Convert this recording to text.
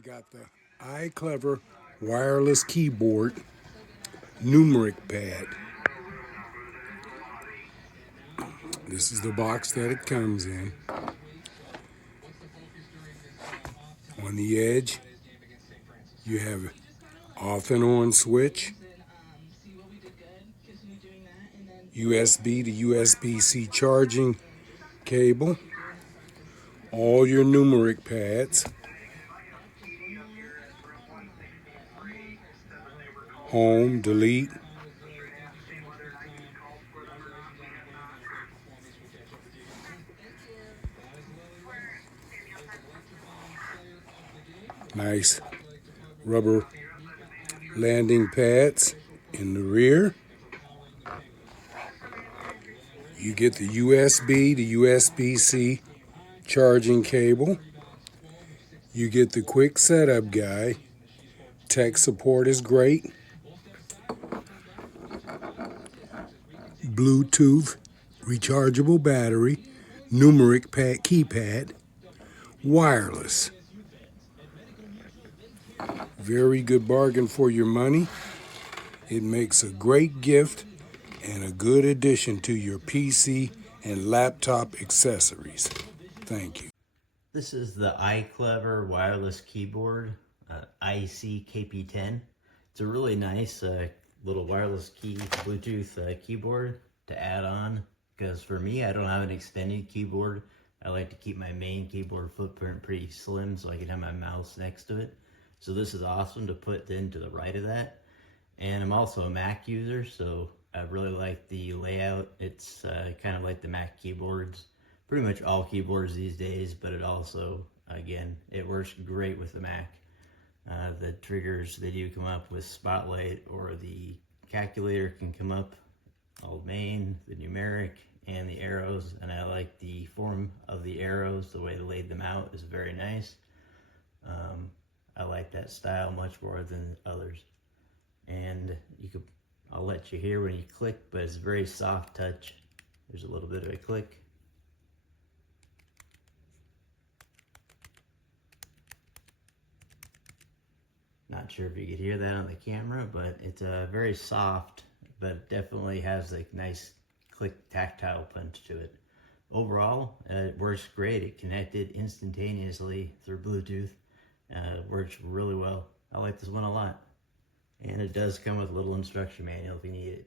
I got the iClever wireless keyboard Numeric pad. This is the box that it comes in. On the edge, you have off and on switch, USB to USB-C charging cable, all your numeric pads, home, delete, nice rubber landing pads in the rear. You get the USB to USB-C charging cable. You get the quick setup guide. Tech support is great. Bluetooth, rechargeable battery, numeric keypad, wireless. Very good bargain for your money. It makes a great gift and a good addition to your PC and laptop accessories. Thank you. This is the iClever wireless keyboard, KP10. It's a really nice little wireless Bluetooth keyboard to add on, because for me, I don't have an extended keyboard. I like to keep my main keyboard footprint pretty slim so I can have my mouse next to it. So this is awesome to put in to the right of that. And I'm also a Mac user, so I really like the layout. It's kind of like the Mac keyboards, pretty much all keyboards these days, but it also, again, it works great with the Mac. The triggers, they do come up with Spotlight, or the calculator can come up, Alt Main, the numeric, and the arrows, and I like the form of the arrows. The way they laid them out is very nice. I like that style much more than others. And I'll let you hear when you click, but it's very soft touch. There's a little bit of a click. Not sure if you could hear that on the camera, but it's very soft, but definitely has a nice click tactile punch to it. Overall, it works great. It connected instantaneously through Bluetooth. Works really well. I like this one a lot. And it does come with a little instruction manual if you need it.